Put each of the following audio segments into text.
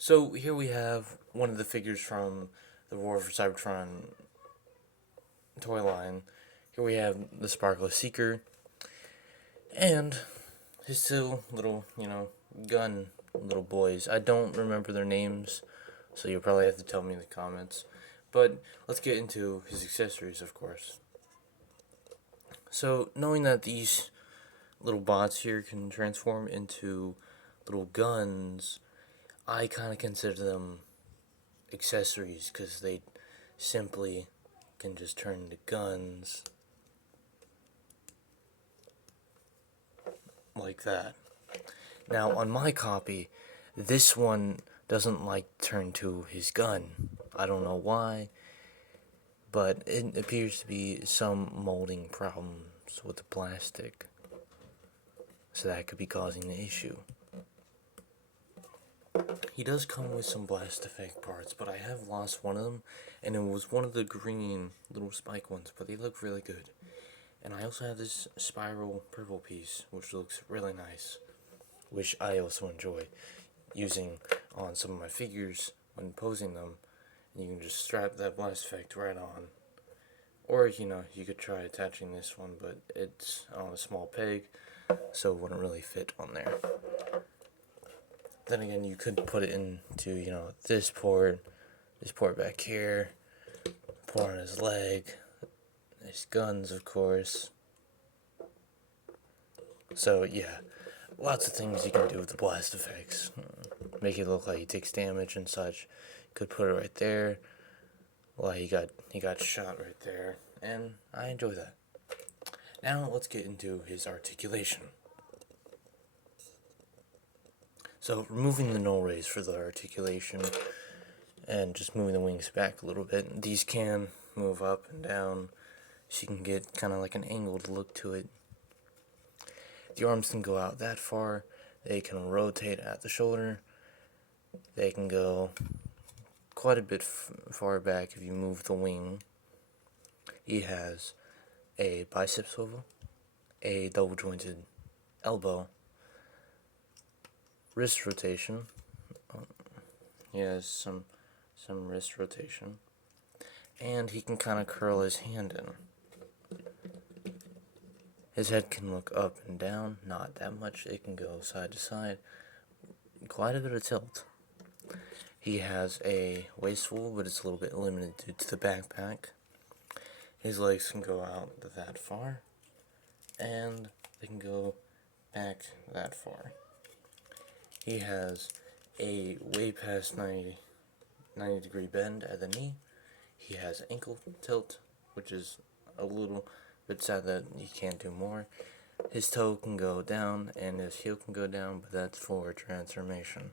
So here we have one of the figures from the War for Cybertron toy line. Here we have the Sparkless Seeker and his two little, gun little boys. I don't remember their names, so you'll probably have to tell me in the comments. But let's get into his accessories, of course. So, knowing that these little bots here can transform into little guns, I kind of consider them accessories because they simply can just turn into guns like that. Now, on my copy, this one doesn't like turn to his gun. I don't know why, but it appears to be some molding problems with the plastic, so that could be causing the issue. He does come with some blast effect parts, but I have lost one of them, and it was one of the green little spike ones, but they look really good. And I also have this spiral purple piece, which looks really nice, which I also enjoy using on some of my figures when posing them. And you can just strap that blast effect right on. Or, you could try attaching this one, but it's on a small peg, so it wouldn't really fit on there. Then again, you could put it into, this port back here, port on his leg, his guns, of course. So, yeah, lots of things you can do with the blast effects. Make it look like he takes damage and such. Could put it right there. Well, he got shot right there, and I enjoy that. Now, let's get into his articulation. So, removing the null rays for the articulation, and just moving the wings back a little bit. These can move up and down, so you can get kind of like an angled look to it. The arms can go out that far. They can rotate at the shoulder. They can go quite a bit far back if you move the wing. He has a bicep swivel, a double jointed elbow, wrist rotation. He has some wrist rotation, and he can kind of curl his hand in. His head can look up and down, not that much. It can go side to side, quite a bit of tilt. He has a waist swivel, but it's a little bit limited due to the backpack. His legs can go out that far, and they can go back that far. He has a way past 90 degree bend at the knee. He has ankle tilt, which is a little bit sad that he can't do more. His toe can go down and his heel can go down, but that's for transformation.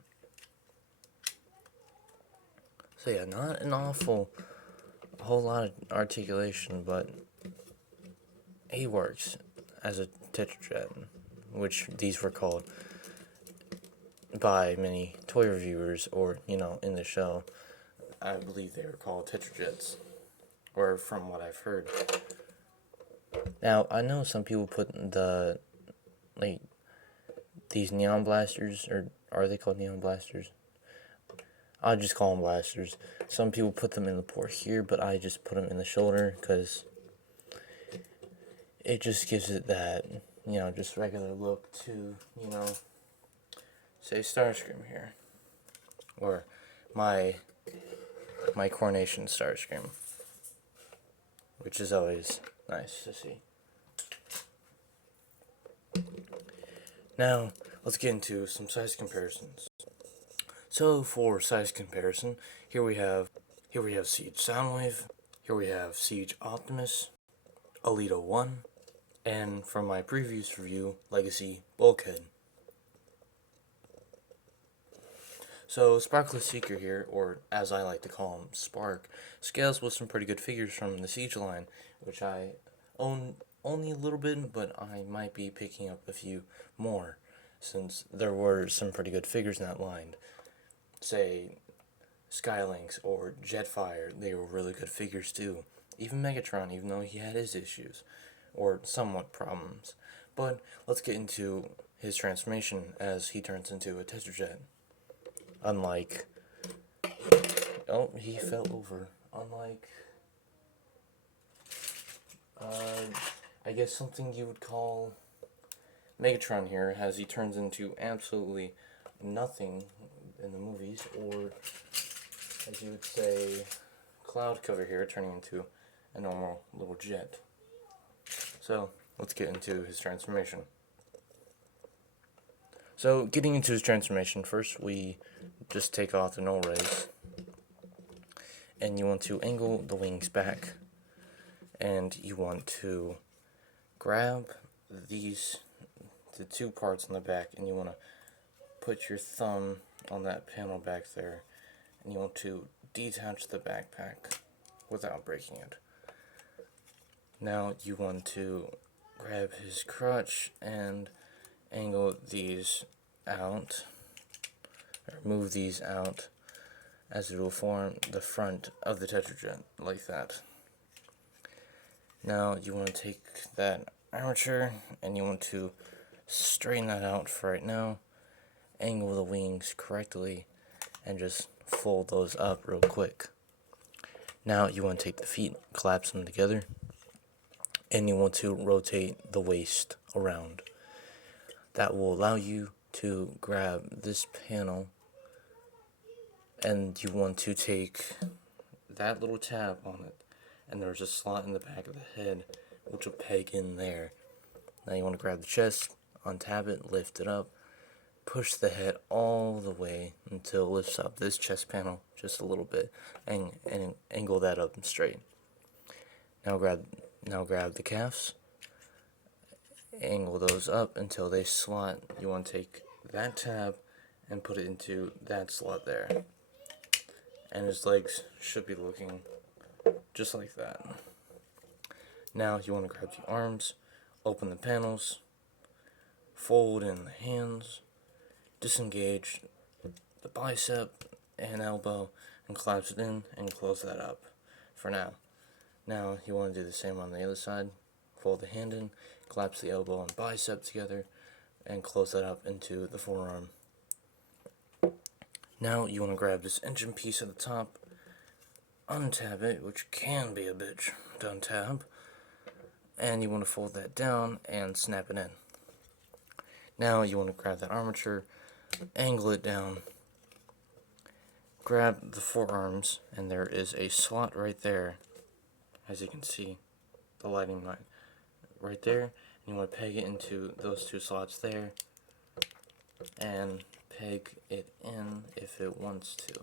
So yeah, not an whole lot of articulation, but he works as a tetrajet, which these were called by many toy reviewers, or, in the show. I believe they were called tetrajets, or from what I've heard. Now, I know some people put these neon blasters, or are they called neon blasters? I'll just call them blasters. Some people put them in the port here, but I just put them in the shoulder, because it just gives it that, just regular look to, say Starscream here. Or my Coronation Starscream, which is always nice to see. Now, let's get into some size comparisons. So, for size comparison, here we have Siege Soundwave, here we have Siege Optimus, Alita 1, and from my previous review, Legacy Bulkhead. So, Sparkless Seeker here, or as I like to call him, Spark, scales with some pretty good figures from the Siege line, which I own only a little bit, but I might be picking up a few more, since there were some pretty good figures in that line. Say, Skylynx or Jetfire, they were really good figures too. Even Megatron, even though he had his issues, or somewhat problems. But let's get into his transformation as he turns into a Tetrajet. Unlike Oh, he fell over. Unlike, I guess something you would call Megatron here, as he turns into absolutely nothing in the movies, or as you would say, Cloud Cover here, turning into a normal little jet. So, let's get into his transformation. So, getting into his transformation, first we just take off the null rays, and you want to angle the wings back, and you want to grab the two parts on the back, and you want to put your thumb on that panel back there, and you want to detach the backpack without breaking it. Now you want to grab his crutch and angle these out, or move these out, as it will form the front of the Tetrajet, like that. Now you want to take that armature and you want to straighten that out for right now, angle the wings correctly, and just fold those up real quick. Now you want to take the feet, collapse them together, and you want to rotate the waist around. That will allow you to grab this panel, and you want to take that little tab on it, and there's a slot in the back of the head which will peg in there. Now you want to grab the chest, untab it, lift it up, push the head all the way until it lifts up this chest panel just a little bit, and angle that up and straight. Now grab the calves, angle those up until they slot. You want to take that tab and put it into that slot there, and his legs should be looking just like that. Now you want to grab the arms, open the panels, fold in the hands, disengage the bicep and elbow, and collapse it in and close that up for now. Now you want to do the same on the other side. Fold the hand in, collapse the elbow and bicep together, and close that up into the forearm. Now you want to grab this engine piece at the top, untab it, which can be a bitch to untab, and you want to fold that down and snap it in. Now you want to grab that armature, angle it down, grab the forearms, and there is a slot right there, as you can see, the lighting light right there, and you want to peg it into those two slots there, and peg it in if it wants to.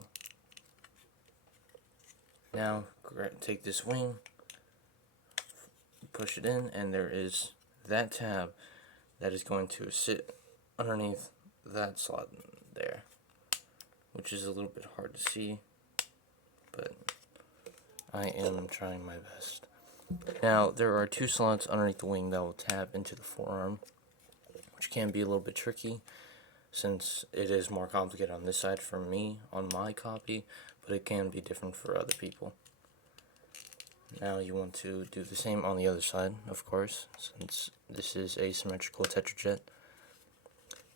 Now take this wing, push it in, and there is that tab that is going to sit underneath that slot there, which is a little bit hard to see, but I am trying my best. Now there are two slots underneath the wing that will tab into the forearm, which can be a little bit tricky since it is more complicated on this side for me on my copy, but it can be different for other people. Now you want to do the same on the other side, of course, since this is a symmetrical Tetrajet.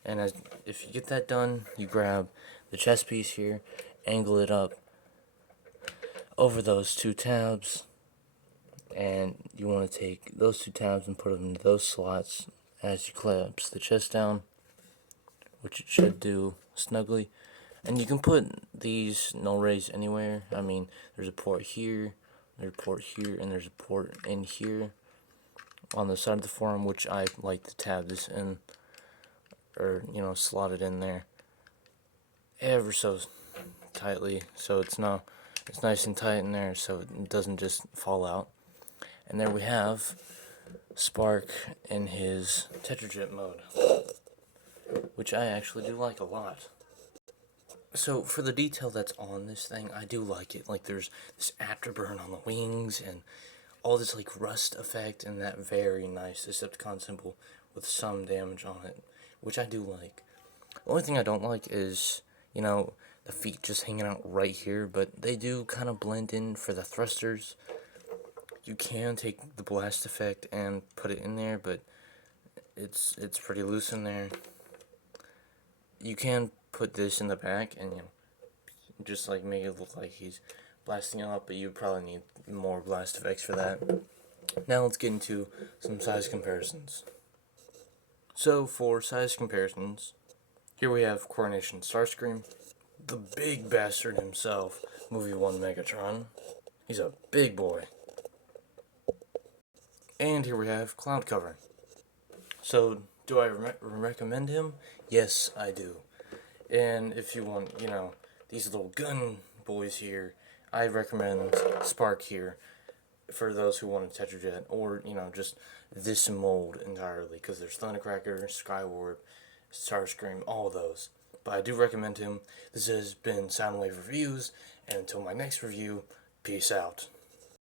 And if you get that done, you grab the chest piece here, angle it up over those two tabs, and you want to take those two tabs and put them into those slots as you collapse the chest down, which it should do snugly. And you can put these null rays anywhere. I mean, there's a port here, there's a port here, and there's a port in here on the side of the forearm, which I like to tab this in, or slot it in there ever so tightly, so it's nice and tight in there, so it doesn't just fall out. And there we have Spark in his Tetrajet mode, which I actually do like a lot. So for the detail that's on this thing, I do like it. Like there's this afterburn on the wings and all this like rust effect and that very nice Decepticon symbol with some damage on it, which I do like. The only thing I don't like is, the feet just hanging out right here, but they do kind of blend in for the thrusters. You can take the blast effect and put it in there, but it's pretty loose in there. You can put this in the back and just like make it look like he's blasting up, but you probably need more blast effects for that. Now let's get into some size comparisons. So for size comparisons, here we have Coronation Starscream, the big bastard himself, Movie 1 Megatron. He's a big boy. And here we have Cloud Cover. So, do I recommend him? Yes, I do. And if you want, these little gun boys here, I recommend Spark here for those who want a Tetrajet, or, just this mold entirely, because there's Thundercracker, Skywarp, Starscream, all those. But I do recommend him. This has been Soundwave Reviews, and until my next review, peace out.